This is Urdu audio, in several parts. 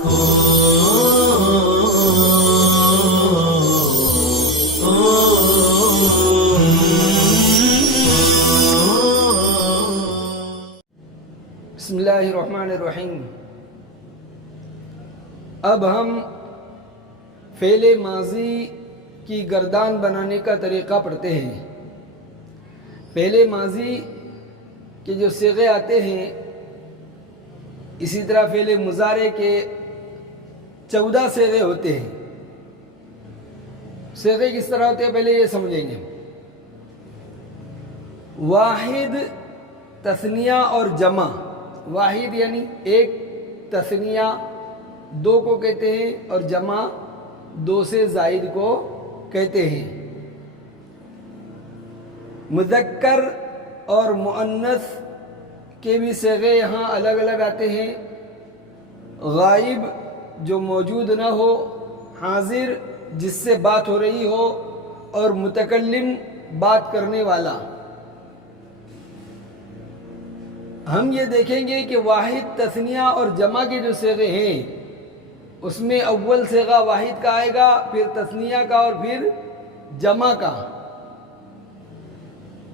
بسم اللہ الرحمن الرحیم۔ اب ہم فعل ماضی کی گردان بنانے کا طریقہ پڑھتے ہیں۔ فعل ماضی کے جو صیغے آتے ہیں، اسی طرح فعل مضارع کے 14 صیغے ہوتے ہیں۔ صیغے کس طرح ہوتے ہیں پہلے یہ سمجھیں گے۔ واحد، تثنیہ اور جمع۔ واحد یعنی ایک، تثنیہ دو کو کہتے ہیں، اور جمع دو سے زائد کو کہتے ہیں۔ مذکر اور مؤنث کے بھی صیغے یہاں الگ الگ آتے ہیں۔ غائب جو موجود نہ ہو، حاضر جس سے بات ہو رہی ہو، اور متکلم بات کرنے والا۔ ہم یہ دیکھیں گے کہ واحد، تثنیہ اور جمع کے جو صیغے ہیں، اس میں اول صیغہ واحد کا آئے گا، پھر تثنیہ کا، اور پھر جمع کا۔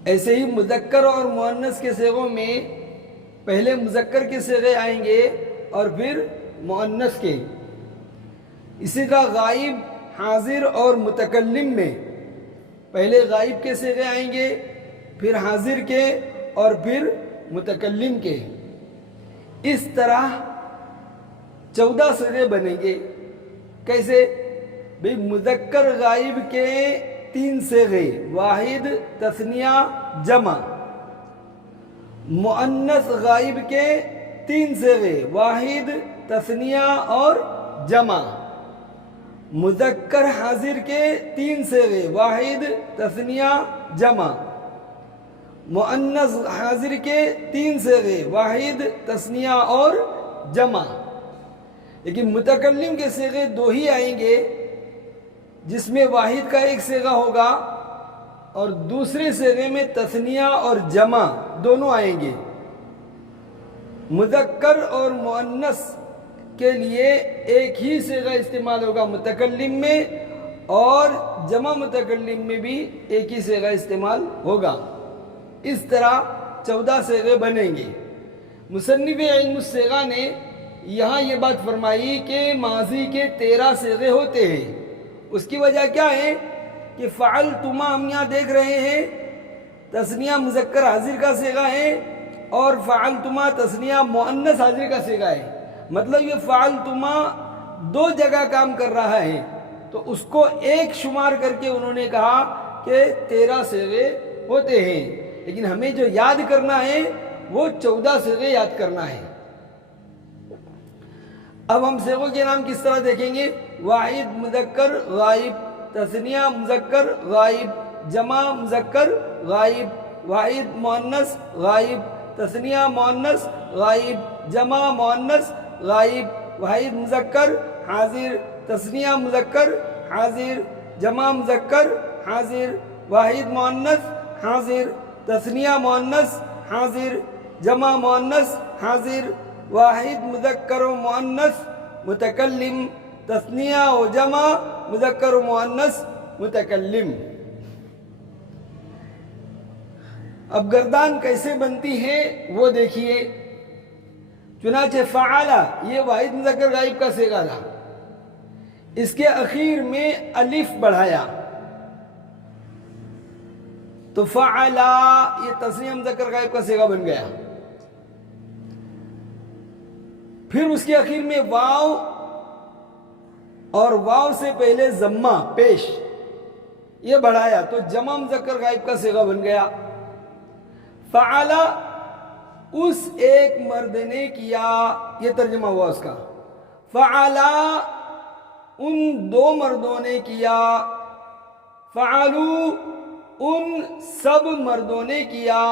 ایسے ہی مذکر اور مؤنث کے صیغوں میں پہلے مذکر کے صیغے آئیں گے اور پھر مؤنث کے۔ اسی طرح غائب، حاضر اور متکلم میں پہلے غائب کے صیغے آئیں گے، پھر حاضر کے، اور پھر متکلم کے۔ اس طرح 14 صیغے بنیں گے۔ کیسے؟ بھئی مذکر غائب کے 3 صیغے، واحد، تثنیہ، جمع۔ مؤنث غائب کے 3 صیغے، واحد، تثنیہ اور جمع۔ مذکر حاضر کے 3 صیغے، واحد، تثنیہ، جمع۔ مؤنث حاضر کے 3 صیغے، واحد، تثنیہ اور جمع۔ لیکن متکلم کے صیغے 2 ہی آئیں گے، جس میں واحد کا 1 صیغہ ہوگا اور دوسرے صیغے میں تثنیہ اور جمع دونوں آئیں گے۔ مذکر اور مؤنث کے لیے ایک ہی صیغہ استعمال ہوگا متکلم میں، اور جمع متکلم میں بھی ایک ہی صیغہ استعمال ہوگا۔ اس طرح 14 صیغے بنیں گے۔ مصنف علم الصیغہ نے یہاں یہ بات فرمائی کہ ماضی کے 13 صیغے ہوتے ہیں۔ اس کی وجہ کیا ہے کہ فعلتما ہم یہاں دیکھ رہے ہیں، تثنیہ مذکر حاضر کا صیغہ ہے، اور فعلتما تثنیہ مؤنث حاضر کا صیغہ ہے۔ مطلب یہ فعلتما 2 جگہ کام کر رہا ہے، تو اس کو ایک شمار کر کے انہوں نے کہا کہ 13 صیغے ہوتے ہیں۔ لیکن ہمیں جو یاد کرنا ہے وہ 14 صیغے یاد کرنا ہے۔ اب ہم صیغوں کے نام کس طرح دیکھیں گے۔ واحد مذکر غائب، تثنیہ مذکر غائب، جمع مذکر غائب، واحد مؤنث غائب، تثنیہ مؤنث غائب، جمع مؤنث غائب، واحد مذکر حاضر، تثنیہ مذکر حاضر، جمع مذکر حاضر، واحد مؤنث حاضر، تثنیہ مؤنث حاضر، جمع مؤنث حاضر، واحد مذکر و مؤنث متکلم، تثنیہ و جمع مذکر و مؤنث متکلم۔ اب گردان کیسے بنتی ہے وہ دیکھیے۔ چنانچہ فعلا، یہ واحد مذکر غائب کا صیغہ تھا، اس کے اخیر میں الف بڑھایا تو فعلا، یہ تثنیہ مذکر غائب کا صیغہ بن گیا۔ پھر اس کے اخیر میں واو، اور واو سے پہلے ضمہ پیش، یہ بڑھایا تو جمع مذکر غائب کا صیغہ بن گیا۔ فعلا، اس ایک مرد نے کیا، یہ ترجمہ ہوا اس کا۔ فعلا، ان 2 مردوں نے کیا۔ فعلو، ان سب مردوں نے کیا۔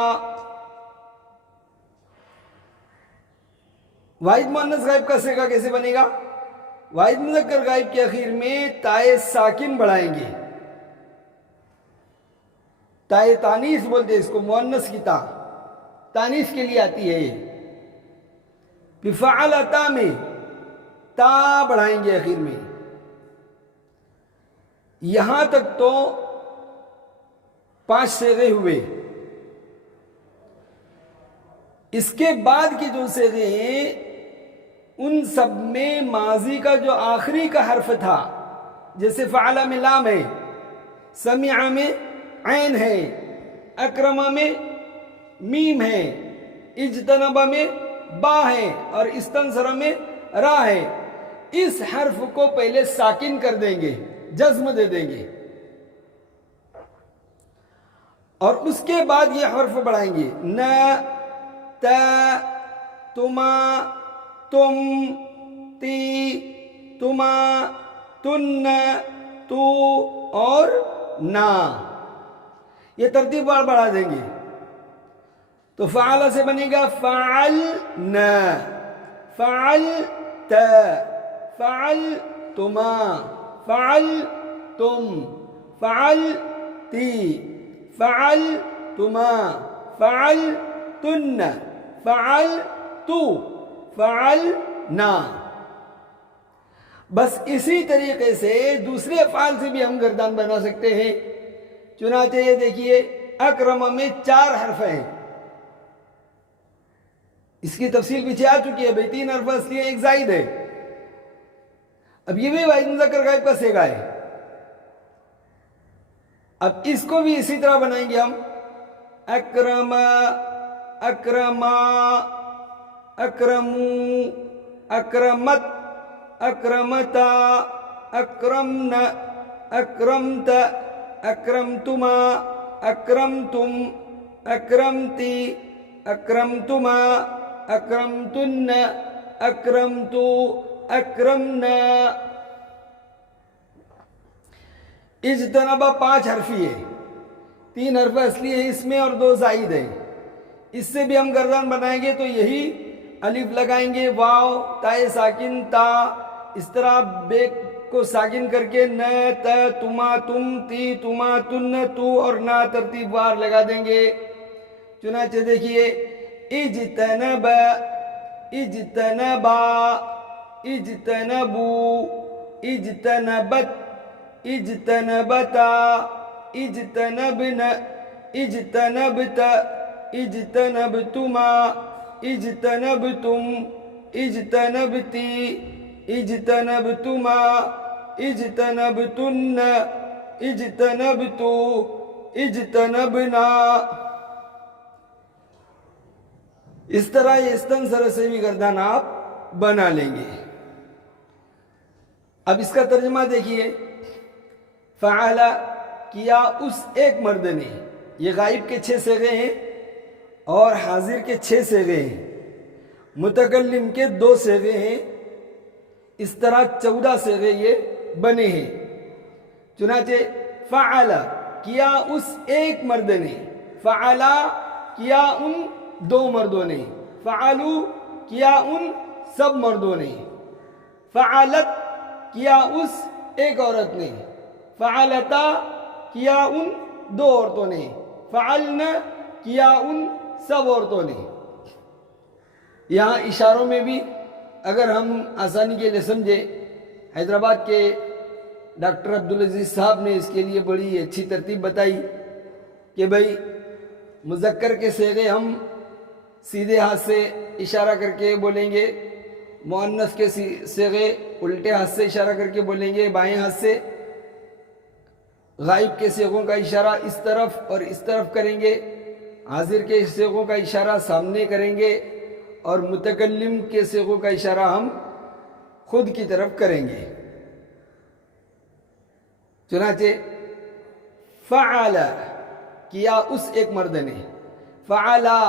واحد مؤنث غائب کا صیغہ کیسے بنے گا؟ واحد مذکر غائب کے اخیر میں تائے ساکن بڑھائیں گے۔ تائے تانیث بولتے ہیں اس کو، مؤنث کی تا تانیث کے لیے آتی ہے یہ۔ فعلتا میں تا بڑھائیں گے آخر میں. یہاں تک تو 5 صیغے ہوئے. اس کے بعد کی جو صیغے ہیں ان سب میں ماضی کا جو آخری کا حرف تھا، جیسے فعل میں لام ہے، سمع میں عین ہے، اکرم میں میم ہے، اجتنب میں با ہے اور استنصر میں را ہے. اس حرف کو پہلے ساکن کر دیں گے، جزم دے دیں گے، اور اس کے بعد یہ حرف بڑھائیں گے. ن، ت، تما، تم، تی، تما، تن، تو اور نا. یہ ترتیب بار بڑھا دیں گے. تو فعل سے بنے گا فعل ن، فعل ت، فعل تما، فعل تم، فعل تی، فعل تما، فعل تن، فعل تو، فعل نا. بس اسی طریقے سے دوسرے افعال سے بھی ہم گردان بنا سکتے ہیں. چنانچہ یہ دیکھیے اکرم میں 4 حرف ہیں. اس کی تفصیل پیچھے آ چکی ہے بھائی. 3 حرف اصلی ہے، 1 زائد ہے. اب یہ بھی واحد مذکر غائب کا صیغہ ہے. اب اس کو بھی اسی طرح بنائیں گے ہم. اکرم، اکرما، اکرمو، اکرمت، اکرمتا، اکرمن، اکرمت، اکرمتما، اکرمتم، اکرمتی، اکرمتما، اکرمتن، اکرمتو، اکرمنا. اجتنبا 5 حرفی ہے، 3 حرف اصلی ہے اس میں اور 2 زائد ہے. اس سے بھی ہم گردان بنائیں گے تو یہی الف لگائیں گے، واو، تائے ساکن تا، اس طرح بے کو ساکن کر کے ن، ت، تما، تم، تی، تما، تن، تو اور نا ترتیب وار لگا دیں گے. چنانچہ دیکھیے اجتنب، اجتنبا، اجتنبو، اجتنبت، اجتنبتا، اجتنبن، اجتنبت، اجتنبتما، اجتنبتم، اجتنبتی، اجتنبتما، اجتنبتن، اجتنبتو، اجتنبنا. اس طرح یہ استنصر سے بھی گردان آپ بنا لیں گے. اب اس کا ترجمہ دیکھیے. فعل کیا اس ایک مرد نے. یہ غائب کے 6 صیغے ہیں اور حاضر کے 6 صیغے ہیں. متکلم کے 2 صیغے ہیں. اس طرح 14 صیغے یہ بنے ہیں. چنانچہ فعل کیا اس ایک مرد نے، فعلا کیا ان 2 مردوں نے، فعلو کیا ان سب مردوں نے، فعلت کیا اس ایک عورت نے، فعلتا کیا ان 2 عورتوں نے، فعلن کیا ان سب عورتوں نے. یہاں اشاروں میں بھی اگر ہم آسانی کے لیے سمجھے، حیدرآباد کے ڈاکٹر عبدالعزیز صاحب نے اس کے لیے بڑی اچھی ترتیب بتائی کہ بھائی مذکر کے صیغے ہم سیدھے ہاتھ سے اشارہ کر کے بولیں گے، مؤنث کے صیغے الٹے ہاتھ سے اشارہ کر کے بولیں گے بائیں ہاتھ سے، غائب کے صیغوں کا اشارہ اس طرف اور اس طرف کریں گے، حاضر کے صیغوں کا اشارہ سامنے کریں گے اور متکلم کے صیغوں کا اشارہ ہم خود کی طرف کریں گے. چنانچہ فعل کیا اس ایک مرد نے، فعلا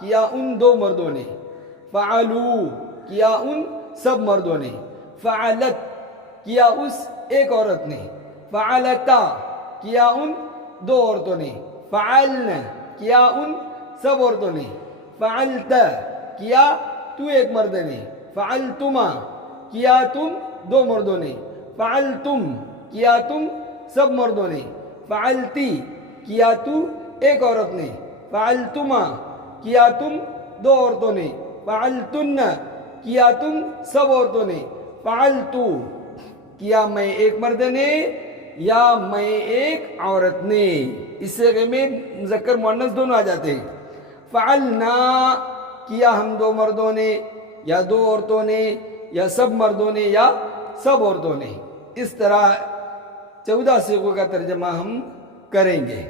کیا ان 2 مردوں نے، فعلو کیا ان سب مردوں نے، فعلت کیا اس ایک عورت نے، فعلتا کیا ان 2 عورتوں نے، فعلن کیا ان سب عورتوں نے، فعلت کیا تو ایک مرد نے، فعلتما کیا تم 2 مردوں نے، فعلتم کیا تم سب مردوں نے، فعلتی کیا تو ایک عورت نے، فعلتما کیا تم 2 عورتوں نے، فعلتن کیا تم سب عورتوں نے، فعلتو کیا میں ایک مرد نے یا میں ایک عورت نے، اس صیغے میں مذکر مؤنث دونوں آ جاتے ہیں. فعلنا کیا ہم دو مردوں نے یا دو عورتوں نے یا سب مردوں نے یا سب عورتوں نے. اس طرح 14 صیغوں کا ترجمہ ہم کریں گے.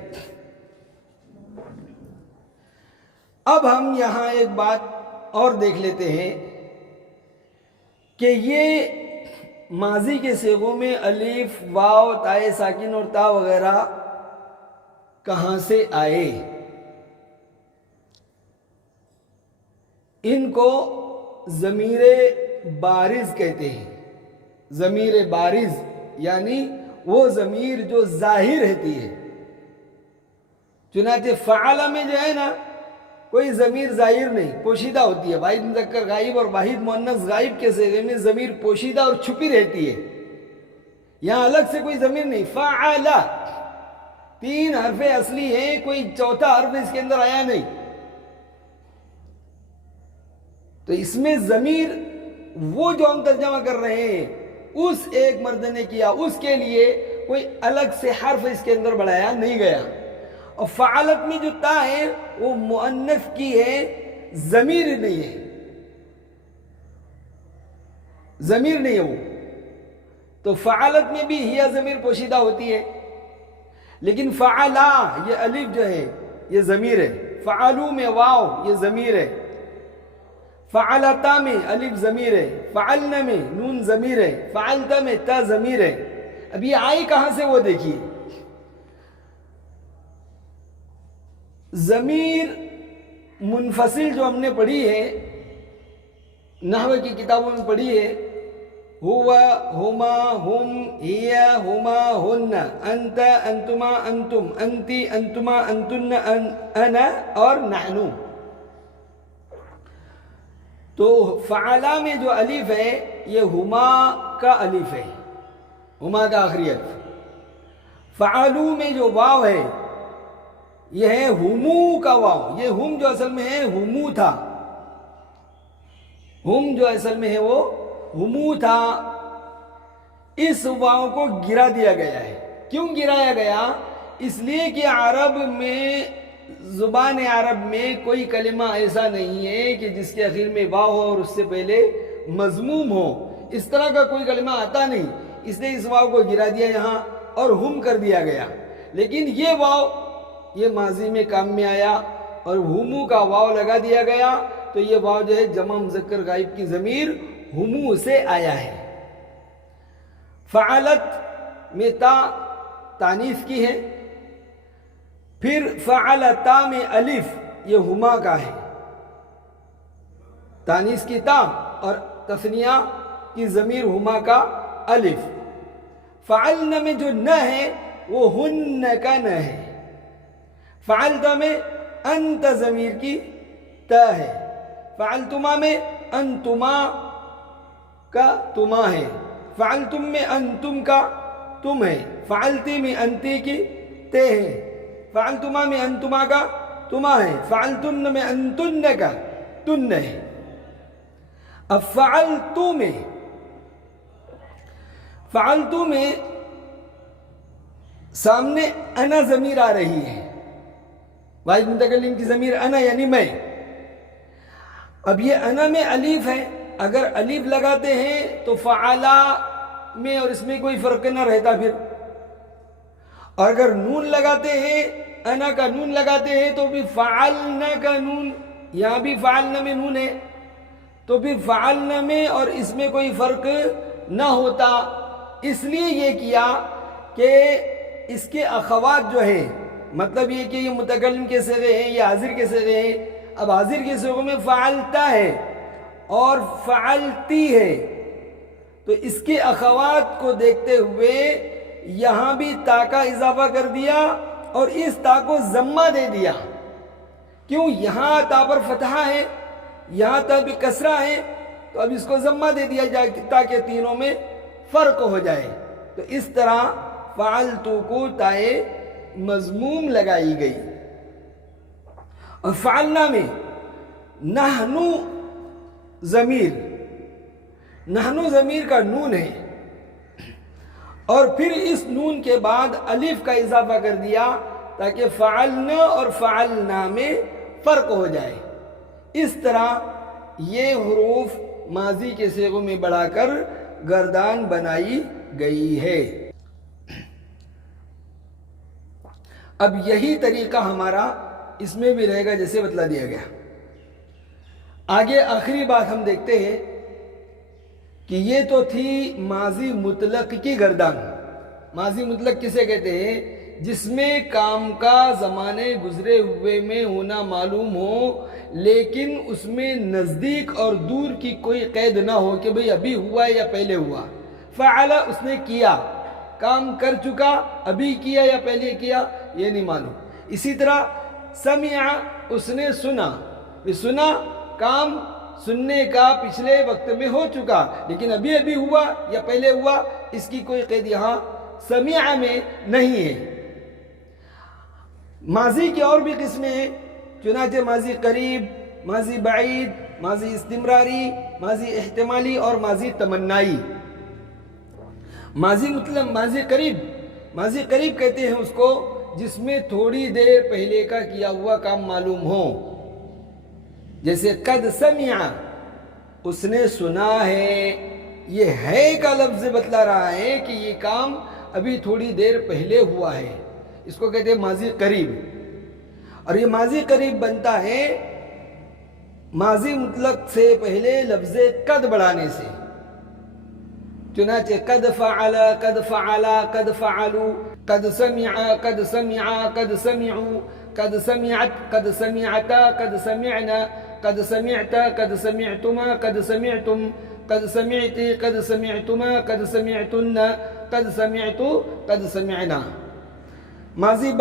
اب ہم یہاں ایک بات اور دیکھ لیتے ہیں کہ یہ ماضی کے صیغوں میں الف، واو، تائے ساکن اور تا وغیرہ کہاں سے آئے؟ ان کو ضمیر بارز کہتے ہیں. ضمیر بارز یعنی وہ ضمیر جو ظاہر رہتی ہے. چنانچہ فعل میں جو ہے نا کوئی ضمیر ظاہر نہیں، پوشیدہ ہوتی ہے. واحد مذکر غائب اور واحد مؤنث غائب کے صیغے میں ضمیر پوشیدہ اور چھپی رہتی ہے. یہاں الگ سے کوئی ضمیر نہیں. فعل 3 حرف اصلی ہیں، کوئی چوتھا حرف اس کے اندر آیا نہیں. تو اس میں ضمیر وہ جو ہم ترجمہ کر رہے ہیں اس ایک مرد نے کیا، اس کے لیے کوئی الگ سے حرف اس کے اندر بڑھایا نہیں گیا. اور فعلت میں جو تا ہے وہ مؤنث کی ہے، ضمیر نہیں ہے، ضمیر نہیں ہے وہ. تو فعلت میں بھی ہی ضمیر پوشیدہ ہوتی ہے، لیکن فعلا یہ الف جو ہے یہ ضمیر ہے. فعلو میں واو یہ ضمیر ہے. فعلتا میں الف ضمیر ہے. فعلنا میں نون ضمیر ہے. فعلتا میں تا ضمیر ہے. اب یہ آئی کہاں سے وہ دیکھیے. ضمیر منفصل جو ہم نے پڑھی ہے، نحو کی کتابوں میں پڑھی ہے، ہوا، ہما، ہم، ہیا، ہما، ہن، انت، انتما، انتم، انتی، انتما، انتن، انا اور نحنو. تو فعلا میں جو الف ہے یہ ہما کا الف ہے، ہما کا آخری الف. فعلو میں جو واو ہے یہ ہے ہمو کا واو. یہ ہم جو اصل میں ہے ہمو تھا، ہم جو اصل میں ہے وہ ہمو تھا. اس واو کو گرا دیا گیا ہے. کیوں گرایا گیا؟ اس لیے کہ عرب میں، زبان عرب میں کوئی کلمہ ایسا نہیں ہے کہ جس کے آخر میں واو ہو اور اس سے پہلے مضموم ہو. اس طرح کا کوئی کلمہ آتا نہیں، اس لیے اس واو کو گرا دیا یہاں اور ہم کر دیا گیا. لیکن یہ واو یہ ماضی میں کام میں آیا اور ہمو کا واو لگا دیا گیا. تو یہ واو جو ہے جمع مذکر غائب کی ضمیر ہمو سے آیا ہے. فعلت میں تا تانیث کی ہے. پھر فعلتا میں الف یہ ہما کا ہے، تانیث کی تا اور تثنیہ کی ضمیر ہما کا الف. فعلنا میں جو نہ ہے وہ ہن کا نہ ہے. فعلتا میں انت ضمیر کی تا ہے. فعلتما میں انتما کا تما ہے. فعلتم میں انتم کا تم ہے. فعلتی میں انتی کی تے ہے. فعلتما میں انتما کا تما ہے. فعلتن میں انتن کا تن ہے. اب فعلتو میں سامنے انا ضمیر آ رہی ہے، واحد متکلم کی ضمیر انا یعنی میں. اب یہ انا میں الف ہے، اگر الف لگاتے ہیں تو فعلا میں اور اس میں کوئی فرق نہ رہتا پھر. اور اگر نون لگاتے ہیں، انا کا نون لگاتے ہیں تو بھی فعلنا کا نون، یہاں بھی فعلنا میں نون ہے تو بھی فعلنا میں اور اس میں کوئی فرق نہ ہوتا. اس لیے یہ کیا کہ اس کے اخوات جو ہیں، مطلب یہ کہ یہ متکلم کے صیغے ہیں، یہ حاضر کے صیغے ہیں. اب حاضر کے صیغوں میں فعلتا ہے اور فعلتی ہے، تو اس کے اخوات کو دیکھتے ہوئے یہاں بھی تا کا اضافہ کر دیا اور اس تا کو ضمہ دے دیا. کیوں؟ یہاں تا پر فتحہ ہے، یہاں تا بھی کسرہ ہے، تو اب اس کو ضمہ دے دیا جائے تاکہ تینوں میں فرق ہو جائے. تو اس طرح فعلتو کو تائے مضموم لگائی گئی. اور فعلنا میں نحنو ضمیر، نحنو ضمیر کا نون ہے اور پھر اس نون کے بعد الف کا اضافہ کر دیا تاکہ فعلنا اور فعلنا میں فرق ہو جائے. اس طرح یہ حروف ماضی کے صیغوں میں بڑھا کر گردان بنائی گئی ہے. اب یہی طریقہ ہمارا اس میں بھی رہے گا جیسے بتلا دیا گیا. آگے آخری بات ہم دیکھتے ہیں کہ یہ تو تھی ماضی مطلق کی گردان. ماضی مطلق کسے کہتے ہیں؟ جس میں کام کا زمانے گزرے ہوئے میں ہونا معلوم ہو لیکن اس میں نزدیک اور دور کی کوئی قید نہ ہو کہ بھئی ابھی ہوا یا پہلے ہوا. فعل اس نے کیا، کام کر چکا، ابھی کیا یا پہلے کیا یہ نہیں معلوم. اسی طرح سمع اس نے سنا، سنا کام سننے کا پچھلے وقت میں ہو چکا لیکن ابھی ہوا یا پہلے ہوا اس کی کوئی قید یہاں سمع میں نہیں ہے. ماضی کی اور بھی قسمیں ہیں، چنانچہ ماضی قریب، ماضی بعید، ماضی استمراری، ماضی احتمالی اور ماضی تمنائی. ماضی مطلب ماضی قریب کہتے ہیں اس کو جس میں تھوڑی دیر پہلے کا کیا ہوا کام معلوم ہو. جیسے قد سمع اس نے سنا ہے، یہ ہے کا لفظ بتلا رہا ہے کہ یہ کام ابھی تھوڑی دیر پہلے ہوا ہے. اس کو کہتے ہیں ماضی قریب. اور یہ ماضی قریب بنتا ہے ماضی مطلق سے پہلے لفظ قد بڑھانے سے. چنانچہ قد فعل، قد فعلا، قد فعلوا، قد سمع، قد سمعا، قد سمعوا، قد سمعت، قد سمعتا، قد سمعنا، قد سمعت، قد سمعتما، قد سمعتم، قد سمعت، قد سمعتما، قد سمعتن، قد سمعت، قد سمعنا. ماضی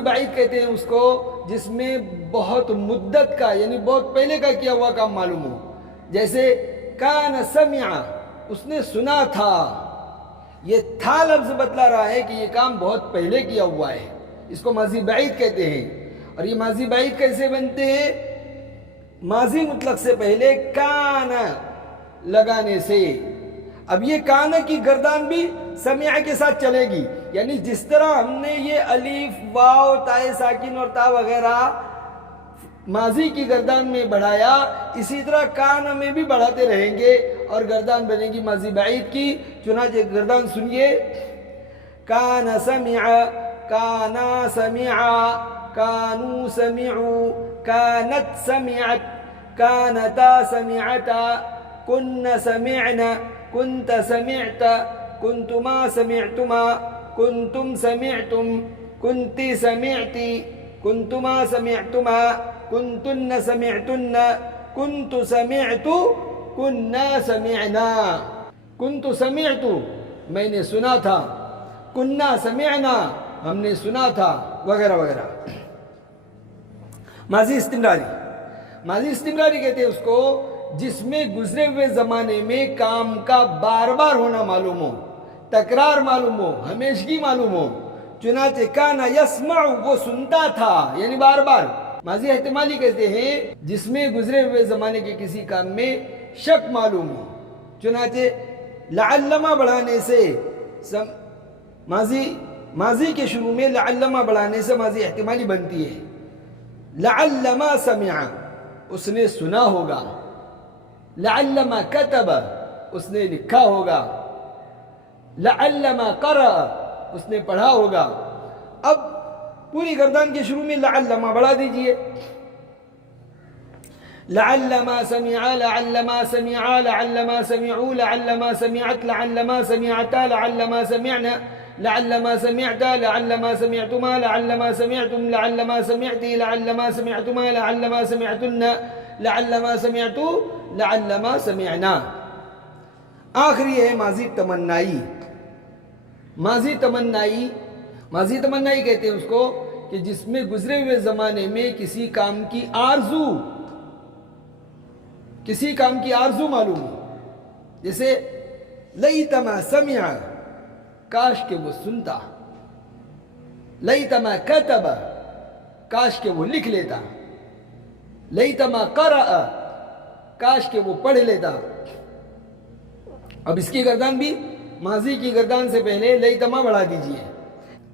بعید کہتے ہیں اس کو جس میں بہت مدت کا یعنی بہت پہلے کا کیا ہوا کام معلوم ہو. جیسے کان سمع اس نے سنا تھا، یہ تھا لفظ بتلا رہا ہے کہ یہ کام بہت پہلے کیا ہوا ہے. اس کو ماضی بعید کہتے ہیں. اور یہ ماضی بعید کیسے بنتے ہیں؟ ماضی مطلق سے پہلے کان لگانے سے. اب یہ کان کی گردان بھی سمع کے ساتھ چلے گی، یعنی جس طرح ہم نے یہ الف، واو، تائے ساکن اور تا وغیرہ ماضی کی گردان میں بڑھایا اسی طرح کان میں بھی بڑھاتے رہیں گے اور گردان بنے گی ماضی بعید کی. چنانچہ گردان سنیے، کان سمع، کانا سمعا، کانو سمعو، کانت سمعت، کانتا سمعتا، کن سمعنا، کنت سمعت، کنتما سمعتما، کنتم سمعتم، کنت سمعتی، کنتما سمعتما، کنتن سمعتن، کنت سمعت، کننا سمعنا. کنت سمعت میں نے سنا تھا، کننا سمعنا ہم نے سنا تھا، وغیرہ وغیرہ. ماضی استمراری کہتے ہیں اس کو جس میں گزرے ہوئے زمانے میں کام کا بار بار ہونا معلوم ہو، تکرار معلوم ہو، ہمیشگی معلوم ہو. چنانچہ کانا یسمع وہ سنتا تھا یعنی بار بار. ماضی احتمالی کہتے ہیں جس میں گزرے ہوئے زمانے کے کسی کام میں شک معلوم ہو. چنانچہ لعلما بڑھانے سے ماضی کے شروع میں لعلما بڑھانے سے ماضی احتمالی بنتی ہے. لعلما سمع اس نے سنا ہوگا، لعلما کتب اس نے لکھا ہوگا، لعلما قرأ اس نے پڑھا ہوگا. اب پوری گردان کے شروع میں لعلما بڑھا دیجئے. لعلما سمع، لعلما سمعا، لعلما سمعوا، لعلما سمعت، لعلما سمعتا، لعلما سمعنا، لعلما سمعت، لعلما سمعتما، لعلما سمعتم، لعلما سمعتي، لعلما سمعتما، لعلما سمعتن، لعلما سمعت، لعلما سمعنا. آخری ہے ماضی تمنائی. ماضی تمنائی کہتے ہیں اس کو کہ جس میں گزرے ہوئے زمانے میں کسی کام کی آرزو معلوم ہو. جیسے لیتما سمع کاش کہ وہ سنتا، لیتما کتب کاش کہ وہ لکھ لیتا، لیتما قرأ کاش کہ وہ پڑھ لیتا. اب اس کی گردان بھی ماضی کی گردان سے پہلے لیتما بڑھا دیجئے.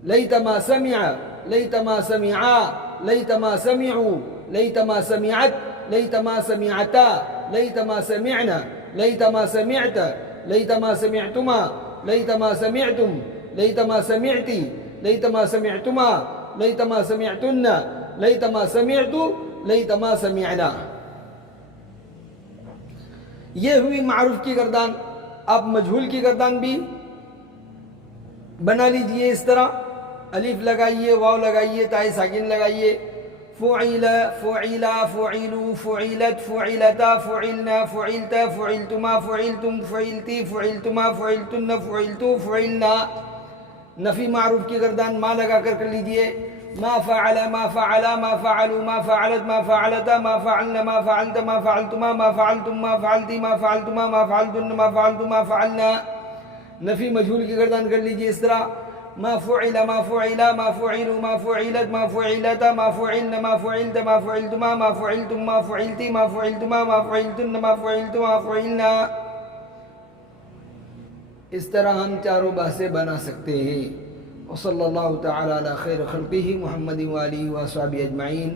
لیتما سمع، لیتما سمعا، لیتما سمعوا، لیتما سمعت، لیتما سمعتا، لیتما سمعنا، لیتما سمعت، لیتما سمعتما، لیتما سمعتم، لیتما سمعتی، لیتما سمعتما، لیتما سمعتن، لیتما سمعت، لیتما سمعنا. یہ ہوئی معروف کی گردان. آپ مجہول کی گردان بھی بنا لیجئے اس طرح. الف لگائیے، واو لگائیے، تائے ساکن لگائیے. فعل، فعلا، فعلوا، فعلت، فعلتا، فعلنا، فعلت، فعلتما، فعلتم، فعلتی، فعلتما، فعلتن، فعلتو، فعلنا. نفی معروف کی گردان ما لگا کر لیجئے. ما فعل، ما فعلا، ما فعلوا، ما فعلت، ما فعلتا، ما فعلنا، ما فعلت، ما فعلتما، ما فعلتم، ما فعلتی، ما فعلتما، ما فعلتن، ما فعلتم، ما فعلنا. نفی مجہول کی گردان کر لیجئے اس طرح. ما فعل، ما فعلا، ما فعلوا، ما فعلت، ما فعلتا، ما فعلن، ما فعلت، ما فعلتما، ما فعلتم، ما فعلتی، ما فعلتما، ما فعلتن، ما فعلتم، ما فعلنا. اس طرح ہم چاروں بحثیں بنا سکتے ہیں. وصلی اللہ تعالی علی خیر خلقہ محمد وآلہ وصحبہ اجمعین.